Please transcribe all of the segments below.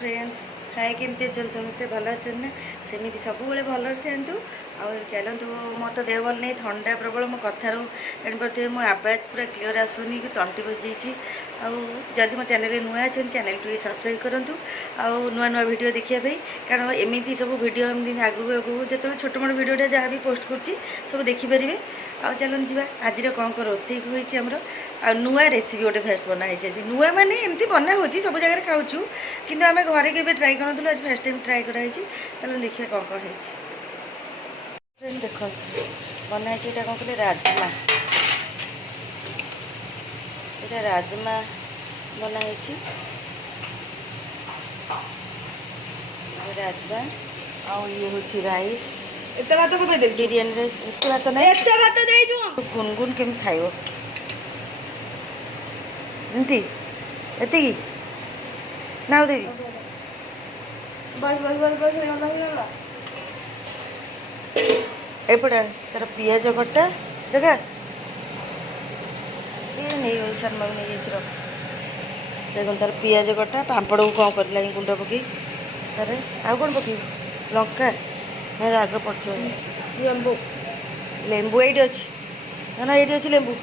Friends hi केमती अच्छा समस्ते भल अच्छा ना सेमती सब भल था चलतु मो तो देह भल नहीं थंडा प्रबल मो कथार जापे मो आवाज पूरा क्लीयर आसुनी कि तंटी बजाई आदि मो चैनल नुआ अच्छा चैनल टी सब्सक्राइब करूँ आउ नुआ नुआ वीडियो देखापी कारण एमती सब वीडियो एमती आगू आगू जो छोट मोट वीडियोटा जहाँ भी पोस्ट कर सब देखिपारे आ चलन जी आज कौन कौन रोसे होमर आ नुआ रेसिपी गोटे फास्ट बनाई आज नुआ मैंने एमती बना हो सब जगह खाऊँ कि आम घरे के ट्राए करूँ आज फास्ट टाइम ट्राए कराई देखिए कौन कौन है देख बनाई यहाँ कौन कहते राजमा ये राजमा बनाई राजमा आ ये हूँ राइस एते भात को दे बिरयानी राइस एत भात ना एते भात दे जो गुनगुन केमी खाइब एमती एति ना देवी बस बस बस बस होला एपटा तार पियाज कटा देखा ये नहीं शर्मा भी नहीं जाइए देख तार पियाज कटा पापड़ को कौन कर गुंड पकई तार आउ कौन पकई लंका राग पड़ लेंबू लेंबू ये अच्छी ना ना ये अच्छी लेंबू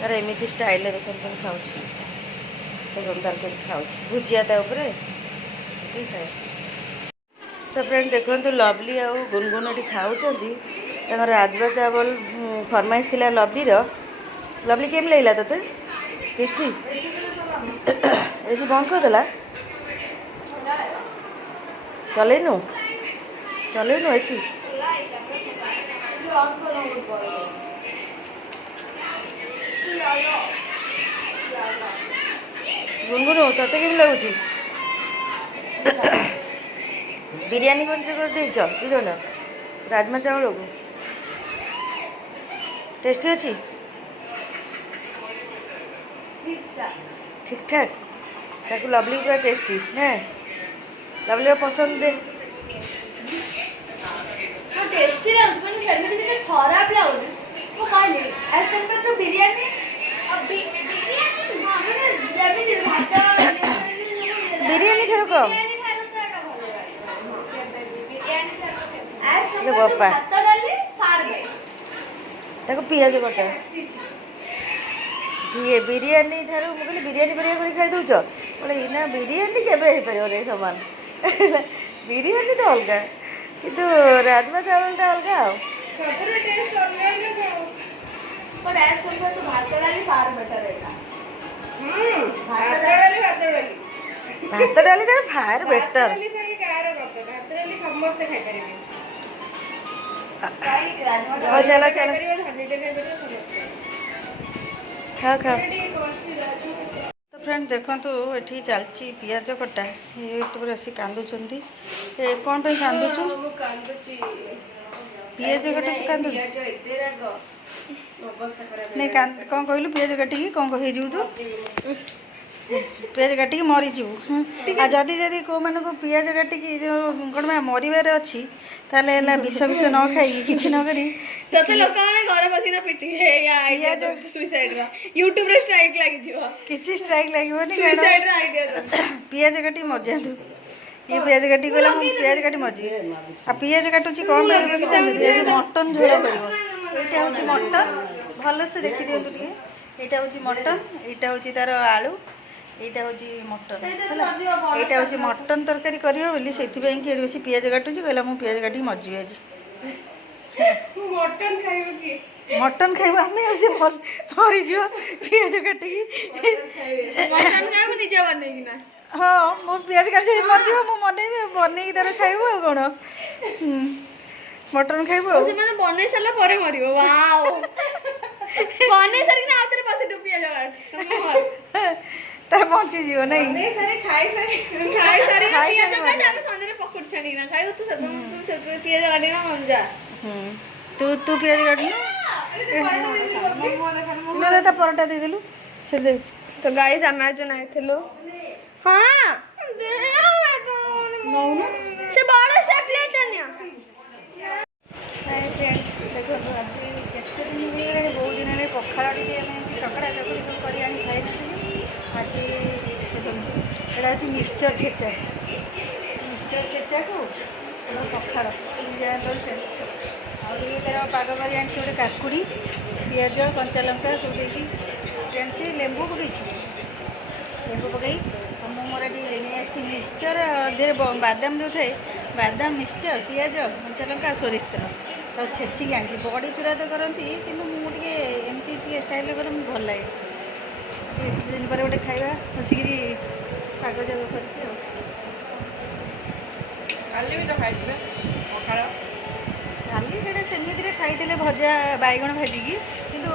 तार एमती स्टाइल देखते खाऊँ देखते तार के खाऊँ भुजिया ताऊपर खाए तो फ्रेंड देखो लवली आ गुनगुन ये खाऊँ राजमा चावल फरमाइश थी लवलीर लवली केम लगला ते टेस्टी ऐसी बंद करदेला चलैनु चलैनु ऐसी गुनगुन तोते केम लगुच बिरयानी कर दुजन राजमा चावल को टेस्टी अच्छी ठीक ठाक ताकू लवली पूरा टेस्टी ना लवली पसंद दे टेस्टी लाଗୁଛି ମାନେ ସେମିତି କିଛି ଖରାପ ଲାଗୁନି ମୁଁ କହିଲି as compared to biryani biryani ଭାତ बिरयानी ठार कम बापा पियाज कटा बिरयानी ठार मुझे बिरयानी परिया कर खाई दौच बोले ना बिरयानी के सामान बिरयानी तो अलग किंतु राजमा चावल टा अलग भात डाली फार बेटर चलो चलो खाओ खाओ तो फ्रेंड देखो ये चलती पियाज कटा यूट्यूब आसी कांदुंट कौन पे कांदुचु पियाज कटा कांदु नहीं कौन कहलु पियाज काटिकी कौन कही तू पियाज काटिकी मरीजु आ जदि जदि को मान को पियाज काटिकी जो कौन मरबार अच्छी ताले विष विष न खाई कि न करी तते लोक माने घर बसिना पिटी हे या आईडिया जो सुसाइड रा यूट्यूब रे स्ट्राइक लागि दियो किछि स्ट्राइक लागिबोनी सुसाइड रा आईडिया पियाज काटी मर जातु ये पियाज काटी गला पियाज काटी मर जी आ पियाज काटुची कोन पे मटन झोल करिवो एटा होची मटन भलो से देखि दियंतु टिके एटा होची मटन एटा होची तार आलू एटा होची मटन एटा होची मटन तरकारी करियो बोली सेति पई के बेसी पियाज काटुची कहला मु पियाज काटी मर जी आज मटन खाइबो की मटन खाइबो हमें ऐसे मरी जियो पियाज काटी मटन खाइबो निजे बनै कि ना हाँ मो पियाज काट से मर जियो मु बनै बनै की तार खाइबो कोन मटन खाइबो से माने बनै सला परे मरिबो वाओ बनै सरी ना आउतरे बसे दो पियाज काट तार पहुंची जीव नहीं बनै सरी खाई सरी पियाज काट हम संदरे पकड़ छनी ना खाइबो तो सब तू पियाज काटी ना मन जा तू पियाज काट ना ता परोटा दे देलु चल दे तो गाइस अमेजन आए थे लो हां नौ ना से बड़ा स्टेपलेट है हाय फ्रेंड्स देखो आज केते दिन हो गए बहुत दिन पखाड़ टे चकड़ा चकड़ी सब कर खाई ଆଜି ଦେଖନ୍ତୁ ଏଇଟା ହେଉଛି ମିକ୍ସଚର ଛେଚା। ମିକ୍ସଚର ଛେଚାକୁ ଆମର ପଖାଳ ଆଉ ଇଏ ତାର ପାଗ କରି ଆଣିଛି ଗୋଟେ କାକୁଡ଼ି, ପିଆଜ, କଞ୍ଚା ଲଙ୍କା ସବୁ ଦେଇକି ଜାଣିଛି, ଲେମ୍ବୁ ପକେଇଛୁ। ଲେମ୍ବୁ ପକେଇ ଆଉ ମୁଁ ମୋର ଏଠି ନେଇ ଆସିଛି ମିକ୍ସଚର ଦେହରେ ବାଦାମ ଯେଉଁ ଥାଏ, ବାଦାମ, ମିକ୍ସଚର, ପିଆଜ, କଞ୍ଚା ଲଙ୍କା, ସୋରିଷ ତେଲ ତାକୁ ଛେଚିକି ଆଣିଛି। ବଡ଼ି ଚୁରା ତ କରନ୍ତି କିନ୍ତୁ ମୁଁ ଟିକେ ଏମିତି ଟିକେ ଷ୍ଟାଇଲ୍ରେ କରେ ମୁଁ ଭଲ ଲାଗେ। ଏତେ ଦିନ ପରେ ଗୋଟେ ଖାଇବା ବସିକିରି ପାଗ ଯୋଗ କରିକି ଆଉ। କାଲି ବି ତ ଖାଇଥିଲେ ପଖାଳ। କାଲି ସେଇଟା ସେମିତିରେ ଖାଇଥିଲେ ଭଜା ବାଇଗଣ ଭାଜିକି, କିନ୍ତୁ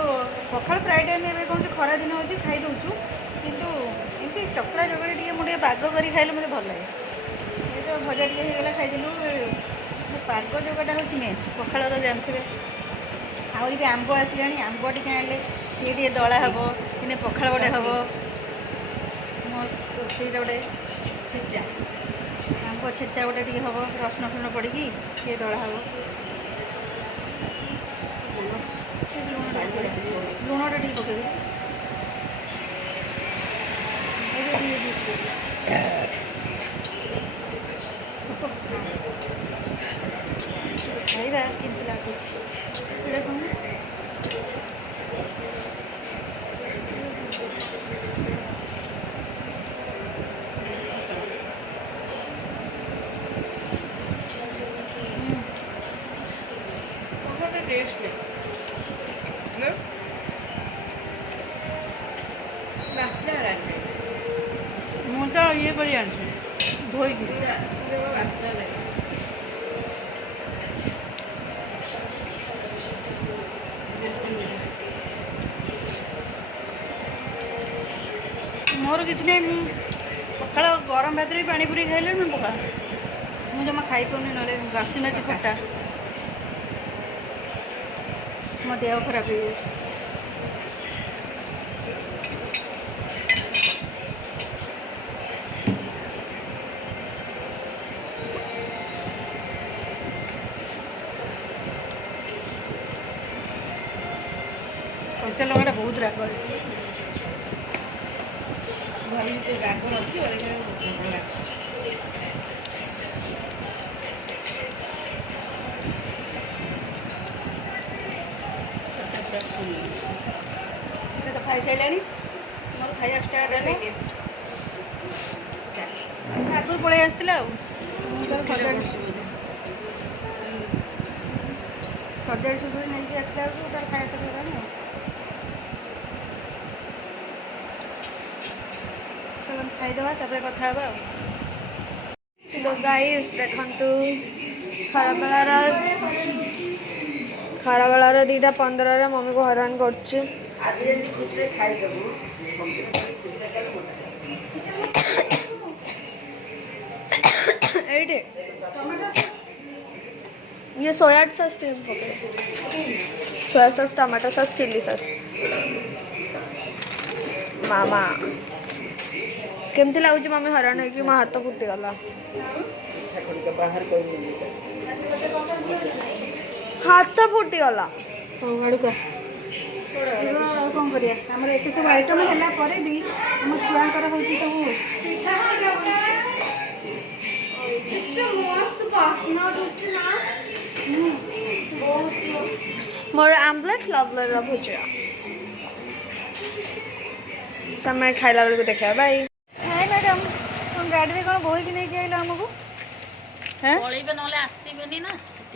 ପଖାଳ ପ୍ରାୟ ଟାଇମ୍ ଏବେ କ'ଣ ଖରା ଦିନ ହେଉଛି ଖାଇଦେଉଛୁ, କିନ୍ତୁ ଏମିତି ଚକଡ଼ା ଚକଡ଼ି ଟିକେ ମୁଁ ଟିକେ ପାଗ କରି ଖାଇଲେ ମୋତେ ଭଲ ଲାଗେ। ଏ ତ ଭଜା ଟିକେ ହେଇଗଲା ଖାଇଦେଲୁ। ପାଗ ଯୋଗଟା ହେଉଛି ମେନ୍ ପଖାଳର, ଜାଣିଥିବେ। ଆହୁରି ବି ଆମ୍ବ ଆସିଲାଣି, ଆମ୍ବ ଟିକେ ଆଣିଲେ ସିଏ ଟିକେ ଦଳା ହେବ, ଦିନେ ପଖାଳ ଗୋଟେ ହେବ। ମୋ ସେଇଟା ଗୋଟେ ଛେଚା, ଆମ୍ବ ଛେଚା ଗୋଟେ ଟିକେ ହେବ, ରସୁଣ ଫୁଣ ପଡ଼ିକି ଟିକେ ଦଳା ହେବ। ଲୁଣଟା ଟିକେ ପକେଇବି। ଖାଇବା କେମିତି ଲାଗୁଛି ଏଇଟା କ'ଣ? ଟେଷ୍ଟ ବାସ୍ନା ହେଲାନି। ମୁଁ ତ ଇଏ କରି ଆଣିଛି ଧୋଇକି। ବାସ୍ନା ନାହିଁ। ମୋର କିଛି ନାହିଁ, ମୁଁ ପଖାଳ ଗରମ ଭାତରେ ବି ପାଣି ପୁରେଇ ଖାଇଲେ ମୁଁ ପଖାଳ ମୁଁ ଜମା ଖାଇପାରୁନି, ନହେଲେ ବାସି ମାସି ଖଟା ମୋ ଦେହ ଖରାପ ହେଇଯାଉଛି। କଞ୍ଚା ଲଙ୍କାଟା ବହୁତ ରାଗ। ଭାବିଲି ଯେ ରାଗ ନଥିବ, ଦେଖିଲା ଭଲ ଲାଗେ। ସେ ତ ଖାଇସାରିଲାଣି, ମୋର ଖାଇବା ଷ୍ଟାର୍ଟ ହେଲା। ଆଗରୁ ପଳେଇ ଆସିଥିଲା ଆଉ ମୁଁ ତାର ସଜାଡ଼ି ସୁଜାଡ଼ି ନେଇକି ଆସିଲା ବେଳକୁ ତାର ଖାଇବା ସରିଗଲାଣି ଆଉ। ଚାଲ ଖାଇଦେବା, ତାପରେ କଥା ହେବା ଆଉ। ସୋ ଗାଇସ୍ ଦେଖନ୍ତୁ, ଖରାବେଳର 2:15ରେ ମମିକୁ ହଇରାଣ କରୁଛି। ଆଜି ଯେମିତି ଖୁସିରେ ଖାଇଦେବୁ। ଏଇଠି ये soya sauce soya sauce, tomato sauce, chilli sauce. मामा केमती लगुच मम्मी हरान है कि मो हाथ फुटीगला। हाथ फुटीगला ଆଡ଼କୁ ଆଉ କ'ଣ କରିବା, ଆମର ଏତେ ସବୁ ଆଇଟମ୍ ହେଲା ପରେ ବି ଆମ ଛୁଆଙ୍କର ହେଉଛି ସବୁ। मोर आमलेट लवलर भुजिया समय खाइला बेलू देखा। बाय हाय मैडम, गाड़ी में कौन बोईकी नहीं आइल आमको? हाँ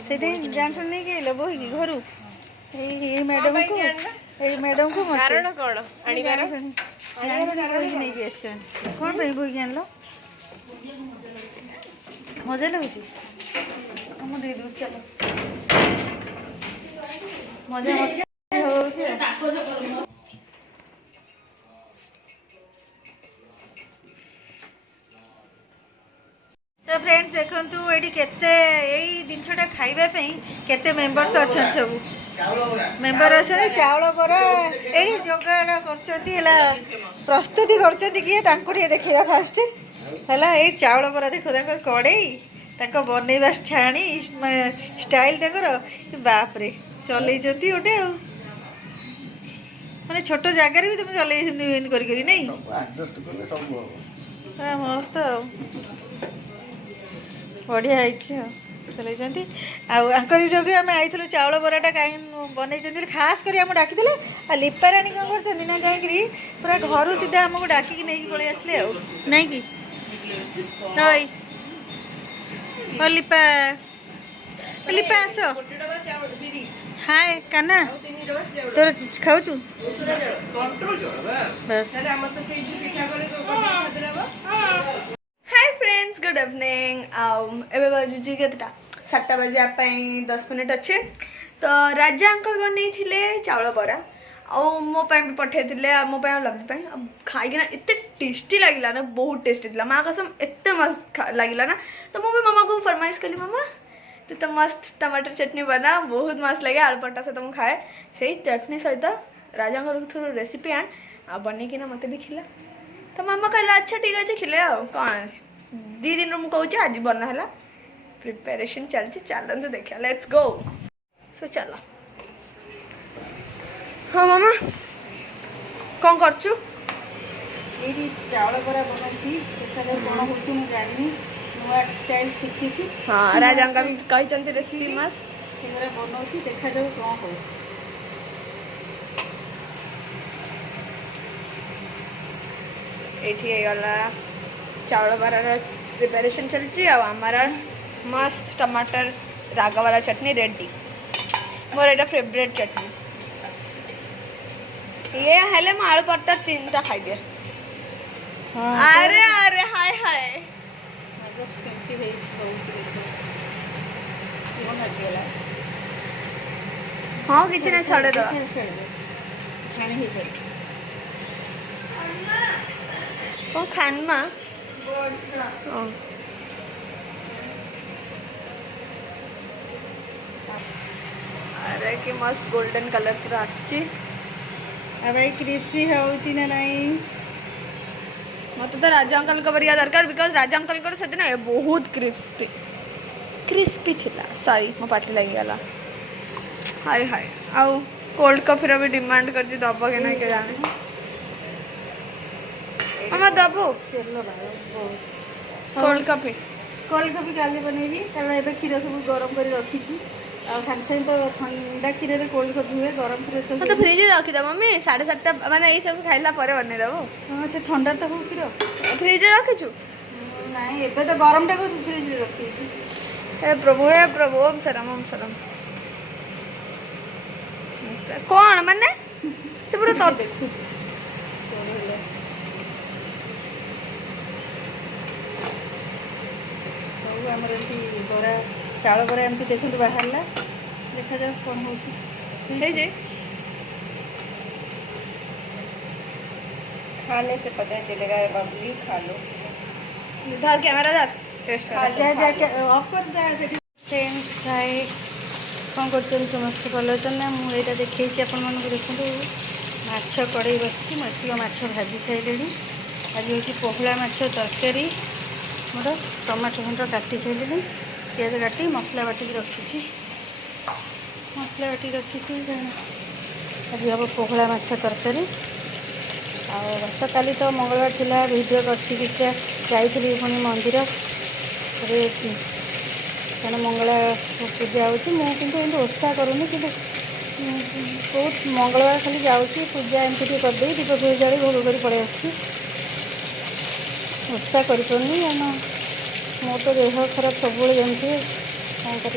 से जानसुन नहीं आइल बोईकी घर मैडम को कारण कौन बोईकी नहीं कौन बोईकी आन मजा लगुच मुझे चलो मजा मस्ती तो फ्रेंड्स देखंतु एडी केते एई जिनछटा खाइबा पई केते मेंबर्स अछन सब मेंबर अछन चावल बरा एडी जोगाड़ करछती हला प्रस्तुति करछती कि तांको रे देखिया फास्ट हला ए चावल बरा देखो देखो कड़ेई ताको बनेबा छाणी स्टाइल देखो बाप रे चलै जती ओटे ମାନେ ଛୋଟ ଜାଗାରେ ବି ତମେ ଚଲେଇ ଏମିତି କରି ନାଇଁ ସବୁ ଆଡଜଷ୍ଟ କଲେ ସବୁ ହବ। ପୁରା ମସ୍ତ ଆଉ ବଢ଼ିଆ ହେଇଛି ଆଉ ଚଲେଇଛନ୍ତି। ଆଉ ଆଙ୍କରି ଯୋଗୁଁ ଆମେ ଆଇଥିଲୁ ଚାଉଳ ବରାଟା କାହିଁ ବନେଇଛନ୍ତି ଖାସ୍ କରି ଆମକୁ ଡାକିଥିଲେ। ଆଉ ଲିପାରାଣୀ କ'ଣ କରିଛନ୍ତି ନା ଯାଇକିରି ପୁରା ଘରୁ ସିଧା ଆମକୁ ଡାକିକି ନେଇକି ପଳେଇ ଆସିଲେ ଆଉ ନାଇଁ କି ହଇ ହଁ ଲିପା ଲିପା ଆସ ହାଏ କାହ୍ନା ତୋର ଖାଉଛୁ ବାସ୍ हाय फ्रेंड्स गुड इवनिंग एबे बजुची केतटा 7टा बजे आप 10 मिनिट अच्छे तो राजा अंकल बनै थिले चावल बरा आ मो पे भी पठे थिले मो पे लवली पे खाई ना एते टेस्टी लागिला ना बहुत टेस्टी थिला मां कसम एते मस्त लागिला ना तो मो भी मामा को फरमाइश कली मामा तो मस्त टमाटर चटनी बना बहुत मस्त लगे आलू पट्टा से तुम खाए सही चटनी सहित राजा अंकल थोड़ा रेसिपी आन आ बनै कि ना मते भी खिला तो मामा कहला अच्छा ठीक अच्छे खिले आ कौन 2 दिन मुझे कहूँ आज बना है प्रिपेरेशन चलती चलते देखा लेट्स गो सो चलो हाँ मामा कौन करचु ଏଇଠି ଚାଉଳ ବରା ବନାଉଛି ଦେଖାଯାଉ କ'ଣ ହେଉଛି ମୁଁ ଜାଣିନି ନୂଆ ଷ୍ଟାଇଲ୍ ଶିଖିଛି हाँ राजा अंकल कही रेसिपी मस्त ସେଗୁଡ଼ା ବନାଉଛି ଦେଖାଯାଉ କ'ଣ ହେଉଛି ये गला चावल बरार प्रिपेरेशन चलती आमर मस्त टमाटर राग वाला चटनी रेडी मोर एटा फेवरेट चटनी ये हेले मैं आलू पट्टा 3टा खाई दिए अरे अरे हाय हाय କେମିତି ହେଇଛି ବହୁତ କ'ଣ ଲାଗିଗଲା हाँ किसी ने छाड़े दो ଛାଣି ହେଇସାରି कौन खान माँ अरे कि मस्त गोल्डन कलर पूरा आसची ଆଉ ଭାଇ କ୍ରିପ୍ସି ହେଉଛି ନା ନାହିଁ मत तो राजा अंकल को बढ़िया दरकार बिकॉज राजा अंकल को सेदिन बहुत क्रिस्पी क्रिस्पी थिला सॉरी मो पार्टी लगी गला हाय हाय आउ कोल्ड कॉफी रो भी डिमांड करजी दबो के नहीं के जाने हम दबो ତେଲ कोल्ड कॉफी କୋଲ୍ଡ କଫି କାଲି ବନେଇବି କାରଣ ଏବେ କ୍ଷୀର ସବୁ ଗରମ କରି ରଖିଛି ଆଉ ସାଙ୍ଗେ ସାଙ୍ଗେ ତ ଥଣ୍ଡା କ୍ଷୀରରେ କୋଲ୍ଡ କଫି ହୁଏ ଗରମ କ୍ଷୀରରେ ତ तो फ्रिज रखी दो मम्मी 7:30 माने ये सब खाइला परे बने दबो ହଁ ସେ ଥଣ୍ଡା ତ ହଉ କ୍ଷୀର फ्रिज रखिछु ନାଇଁ ଏବେ ତ ଗରମଟାକୁ ଫ୍ରିଜରେ ରଖିଛି हे प्रभु ओम शरम कौन माने से पूरा तो ଦେଖୁଛି ସବୁ ଆମର ଏମିତି ବରା ଚାଉଳ ବରା ଏମିତି ଦେଖନ୍ତୁ ବାହାରିଲା ଦେଖାଯାଉ କ'ଣ ହେଉଛି हे जे खाने से पता चलेगा बबली खा लो धर कैमरा धर टेस्ट जा जा ऑफ कर जा सेठी फ्रेंड्स हाय कौन करछन समस्त भलो छन ना मु एटा देखैछि अपन मन को देखंतु माछ कड़ई बसछि मतियो माछ भाजी साइलेनी आज होछि पोहला माछ तरकारी मोर टमाटो खंड काटी साइलेनी प्याज काटी मसला बाटी रखिछि आज हम पोहला माछ तरकारी गत काली तो मंगलवार थिला वीडियो करछि कि जाइथिली पुणी मंदिर कौन मंगला पूजा होती मुझे एमती ओषा करूनी कि बहुत मंगलवार खाली जाऊँगी पूजा एमती करदे दीप फीप जाड़ी भोग कर पड़े ओषा कर मो तो देह खराब सब जमती कौन कर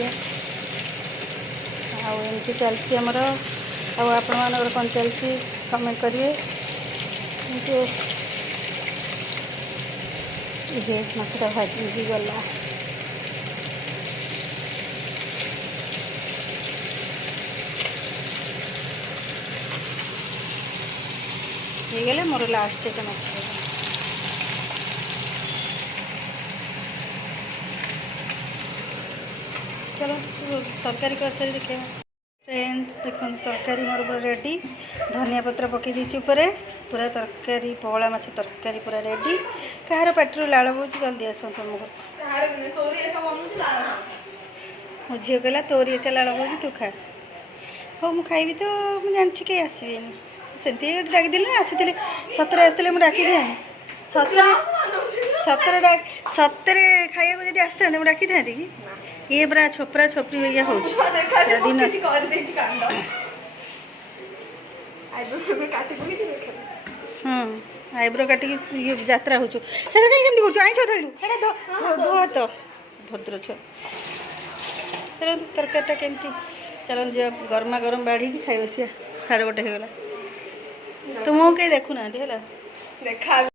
आमती चलती आमर आपण मानकर कौन चलती कमेंट करेंगे ये माछटा भाजी भी गला ये गले मोर लास्ट एटा माछ चलो तरकारी कर सारी देखा फ्रेंड्स देखो तरकारी मोर पूरा रेडी धनिया पत्र पकई देती पूरा तरकारी पहला माछ तरकारी पूरा रेडी कहार पाटर लाल बोच जल्दी आस तुमको मो झील कहला तोरी एक लाल बोच तू खा हो मुझे खाइबी तो मुझे जानची कहीं आसबेनि ସେମିତି ଗୋଟେ ଡାକିଦେଲି ନା ଆସିଥିଲେ ସତରେ ଆସିଥିଲେ ମୁଁ ଡାକିଦିଏ ସତରେ ଖାଇବାକୁ ଯଦି ଆସିଥାନ୍ତେ ମୁଁ ଡାକିଥାନ୍ତି କି ଇଏ ପୁରା ଛୋପରା ଛୋପରି ଇଏ ହେଉଛି ଦିନ ହଁ ଆଇବ୍ରୋ କାଟିକି ଇଏ ଯାତ୍ରା ହେଉଛୁ ସେଟା କାହିଁ କେମିତି କରୁଛୁ ଆଇଁଷ ଧୋଇଲୁ ସେଇଟା ଧୁଆ ତ ଭଦ୍ର ଛୁଆ ଚାଲନ୍ତୁ ତରକାରୀଟା କେମିତି ଚାଲନ୍ତୁ ଯିବା ଗରମା ଗରମ ବାଢ଼ିକି ଖାଇ ବସିବା 1:30 ହେଇଗଲା ତ ମୁଁ କେହି ଦେଖୁନାହାନ୍ତି ହେଲା ଦେଖା